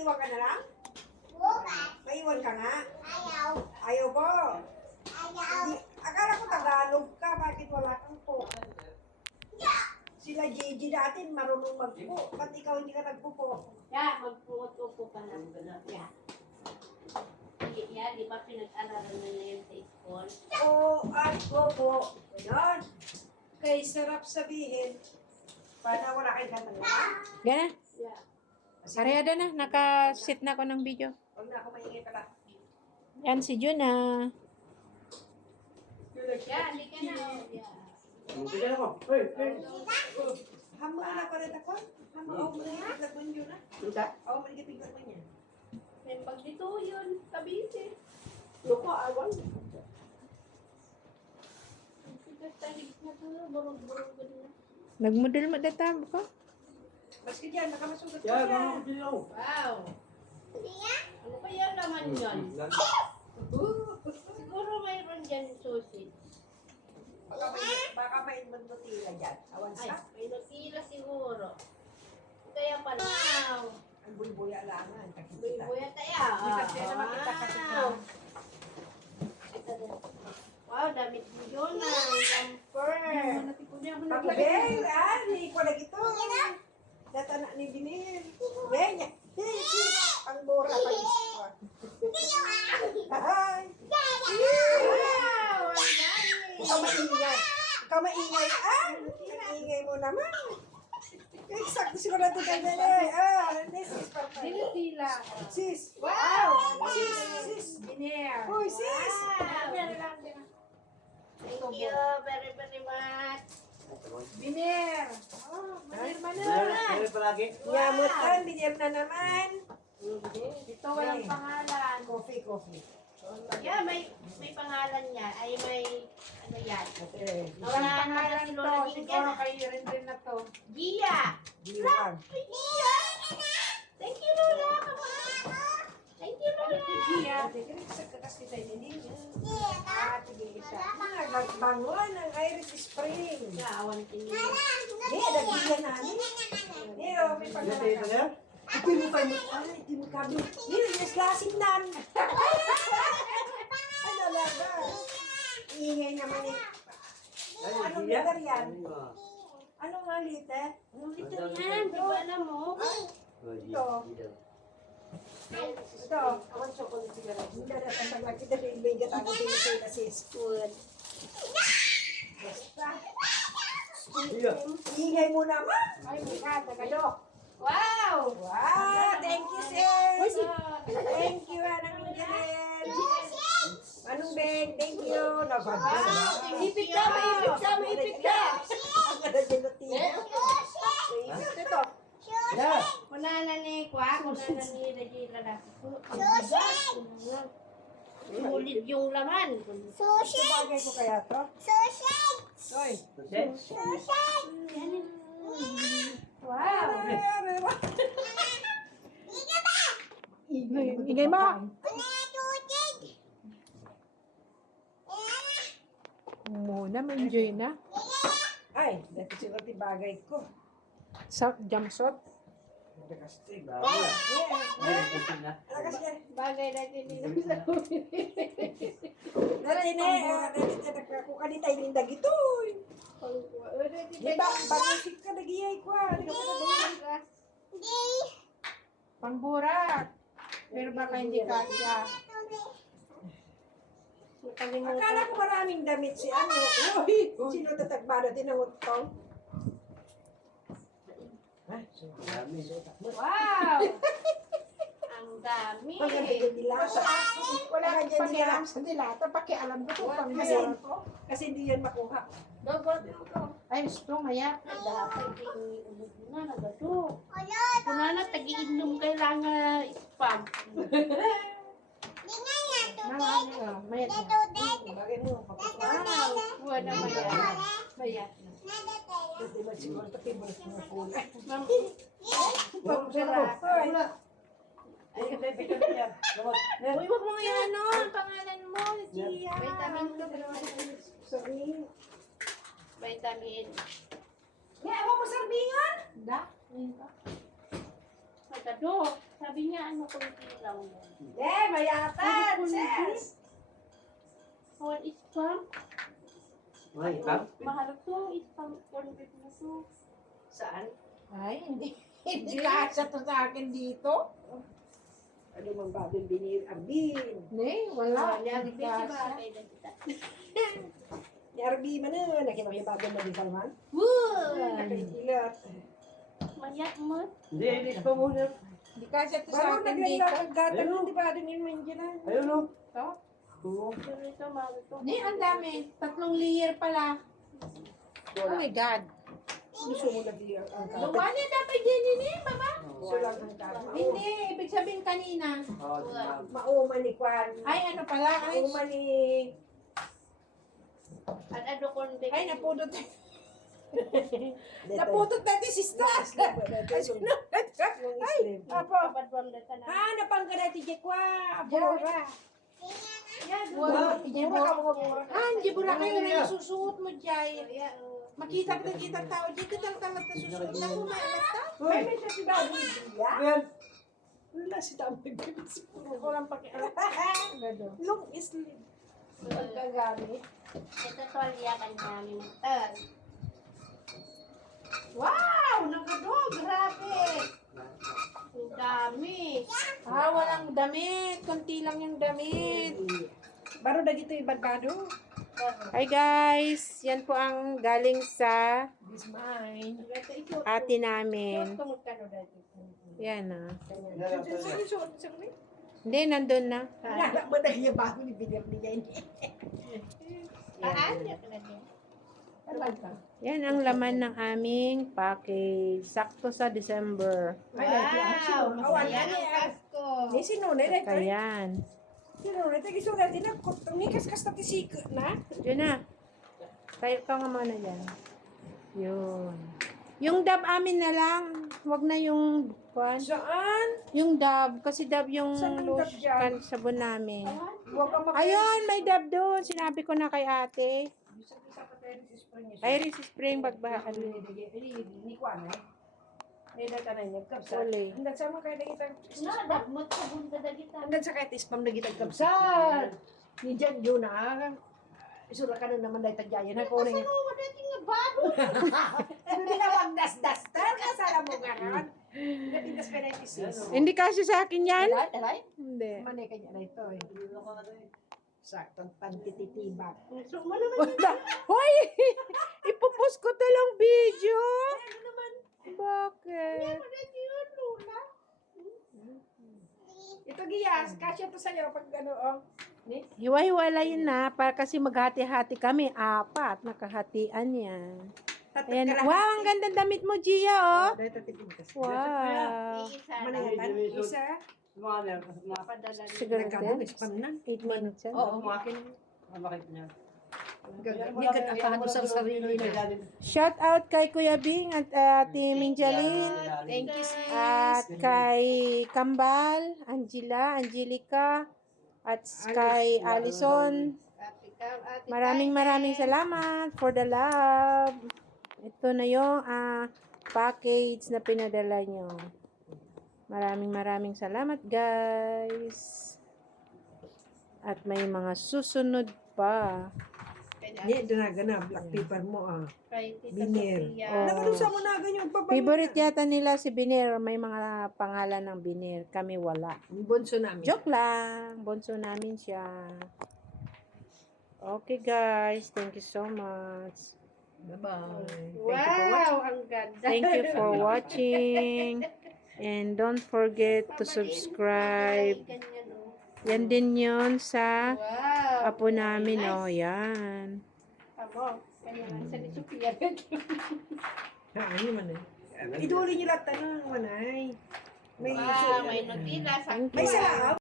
Iwan ka na lang? Bukas. Maiwan ka nga? Ayaw. Ayaw ko. Ayaw. Hindi, akala ko Tagalog ka, bakit wala kang po? Sila Gigi dati marunong magpo. Ba't ikaw hindi ka nagpupo? Yeah, magpuot-upo ka lang. Yeah. Yeah, di ba pinag-aralan na yun sa school? Oo, at po. Ganon. Kay sarap sabihin, paano wala kayong katanungan? Gana? Yeah. Aryada na, naka-sit na ako ng video. Huwag na ako maingay pala. Yan si Juna. Yeah, hindi ka na. Oh. Yeah. Bigyan ako. Hey. Hamo na pa rin ako. Hamo ako maligit mo yun na. Suka. Ako maligit mo niya. May pag dito yun, kabisi. Loko, awan. Sigas talig na to, burog-burog ko na. Nagmodel mo data ko? Maski dyan, nakamasugat ko Yeah, yan. mga kapili ako. Wow! Ano kaya naman yun? Siguro mayroon dyan sausage. Baka may magdutila dyan. Awan Ay, sa. may nagtila siguro. Kaya pala. Wow! Ang buy-buya langan. Buya tayo. Hindi kasi naman kita kasi Wow! Ito din. Wow, damit mo yun ah. Jumper. Magbel, hindi ko na gito. Data na ni Binil. Benya. Ang bora pa yun. Hi! Wow! Ang dami. Ikaw maingay. Ikaw maingay. Ang ingay mo naman. Exact, siguro natin ka dyan this is perfect. Dinutila. Sis. Wow! Sis. Biner. Uy, sis. Wow! Thank you very, very much. Biner. Meron palagi. Yamutan, binir na naman. Ito walang pangalan. Coffee. Yeah, may pangalan niya. Ay, may ano yan. Okay. Walang pangalan si Lola Gingan. kayo rin na to. Gia! Diwan. Ay, Gia! Thank you, Lola. Come on. Thank you, Lola. Nagbangon ang Irish Spring. Naawan kini. Hindi, nagbigan namin. Hindi, may Dito pangalan. niya? Ito mo pa mo. Ito mo kami. Hindi, yung lasing nan. Ano laga? Ingay naman eh. Anong liter yan? Anong nga liter? Anong liter yan? Di ba alam mo? Ito. Ito. Awan siya ko ng sigaret. Hindi na tatang lagi na rin may gatang na pinipay na si school. Basta. Ingay mo naman. Ay, may tagadok. Wow! Wow! Thank you, sis! Thank you, Anang Miguel! Manong Ben, thank you! Wow! Ipit ka! Maipit ka! Ang ganda dyan na tira. Ito. Yeah. Kuna na ni Kwa, kuna na ni Regina na. Ulit yung laman. Ito bagay ko kaya to? Soy! Wow! Ingay mo! Muna, ma-enjoy na. Ay, dito siguro ti bagay ko. Sa jumpsuit. Kastig. Yeah. Ano kasi yan? Bagay natin dito sa Dati na, kung kanitay nindag ito. Di ba, banisik ka nag-iyay ko. Hindi ka pa nag-iyay. Pangburak. Pero baka hindi kaya. Akala ko maraming damit si ano. Uy, sino tatagbado din ang utong? Ay, Wow! Ang dami. maganda yung dilata. Wala Maganda kang yung pakialam dilata. sa dilata. Pakialam ko kung Kasi, pangburak ko. kasi hindi yan makuha. Ay, gusto maya. Dapat iulog na nagato. Kuna na tagi-inom kailangan spam. Maya na. Bagay mo, pakuha. Wow! Kuha na maya. Maya. Kasi ba siguro pati mo na pula. Ma'am, Ay, bebe ka na yan. uy, wag mo nga ano, ang pangalan mo, Gia. Vitamin ka ba? Sorry. Vitamin. May ako mo sarbingan? Da? Magado. Sabi niya, ano kunti lang yan. Mayatan, sis. One spam. Ay, ikaw? Mahal to. Spam cornbread na to. Saan? Ay, hindi kasya to sa akin dito. Ano mang bagong binil? Arbin. Ne, wala. Hindi Hindi si kasya. bagay na kita. Ni Arbin man na. Nakita yung bagong medical man. Woo! Nakailat. Mayak mo. Hindi ka pa muna. Hindi kasya to sa Bago akin dito. naglalagatan Ayun. nun, di ba? Doon yung mandilan. Ayun o. To? Oo. Pero ito, mahal to. Ne, ang dami. 3 layer pala. Oh my God. Gusto mo na bilang ang kape. Luwa niya dapat din ini, baba. Gusto lang ang kape. Hindi, ibig sabihin kanina. Mauma ni Kwan. Ay, ano pala? Ay, Mauma ni... At ano cornbread. ay napudot. Napudot natin si Stas. Ay, sunod. Ay, apo. Kapag buwan na ka na. Napang ka natin kay Kwa. Bora. Wow. Bora. Hindi bura kayo na nasusuot mo, Jay. Kaya, Makita ka kita tao. Dito lang talat na susuot na kumalat ta. May may siya si Bago Dia. Ayan. Wala si Tamay Baby. Walang pakialam. Long sleeve. Pagkagamit. ito tolya ka namin. Wow! Nagado! Grabe! Ang dami. Walang damit. Kunti lang yung damit. Baro na dito yung barbado. Hi guys! Yan po ang galing sa This mine. ate namin. Yan Hindi, nandun na. Anak mo na yung bago ni Bigyan niya ini. Yan ang laman ng aming package. Sakto sa December. Wow! Awan na niya. Ni sinunay na ito. Kayan. Sinunay. Tagisulat din na. Tumikas na tisika na. Diyan na. Tayo ka nga muna dyan. Yun. Yung dab amin na lang. Huwag na yung kwan. Saan? Yung dab. Kasi dab yung Saan ang dab dyan? sabon namin. Huwag kang Ayun, may dab doon. Sinabi ko na kay ate. Iris Spring bagbahan. Ni Kwan eh. May data na niya. Kapsat. Uli. Hanggang sama kayo na kitang... Nadagmot sa bunda na kita. Hanggang sa kahit ispam na kitang kapsat. Ni Jan yun ah. Isura ka na naman dahil tagyayan na ko rin. Ano mo dating nga bago? Ano din ang das-dastar ka sa mo ganon. Natindas pa na isis. Hindi kasi sa akin yan. Talay? Hindi. Manay kanya na ito eh. Saktong pantititibak. So, mo naman. Wala. Hoy! Ipupus ko to lang video. Bakit? Ito Giyas, kasya to sa'yo pag ano oh. Hiwa-hiwalayin na para kasi maghati-hati kami. 4. Nakahatian yan. Ayan. Wow, ang ganda damit mo, Gia, oh. Dahil tatipid kasi. Wow. Iisa Manayatan, isa. Padala rin. Siguro Nagkabong, 10 spam na. minutes yan. Oo. Kumakin. Ang bakit niya. Hindi ka nakakano sa sarili na. Shout out kay Kuya Bing at Ate Minjalin. Thank you, sis. At kay Kambal, Angelica, at kay Allison. Maraming salamat for the love. Ito na yung package na pinadala nyo. Maraming salamat guys. At may mga susunod pa. Hindi, danaga na. Black paper mo ah. Kay Tita Biner. Sofia. Oh. Nakarusa mo na ganyan. Favorite yata nila si Biner. May mga pangalan ng Biner. Kami wala. Yung bonso namin. Joke lang. Bonso namin siya. Okay guys. Thank you so much. Bye-bye. Wow, ang ganda. Thank you for watching. And don't forget to subscribe. Ganyan, oh. Yan din yun sa Wow. apo namin. Oh, yan. Amo, kanya nga sa ni Sofia. Ano man eh. Iduli niyo lahat tanong manay. May Wow, may notila sa may salaam.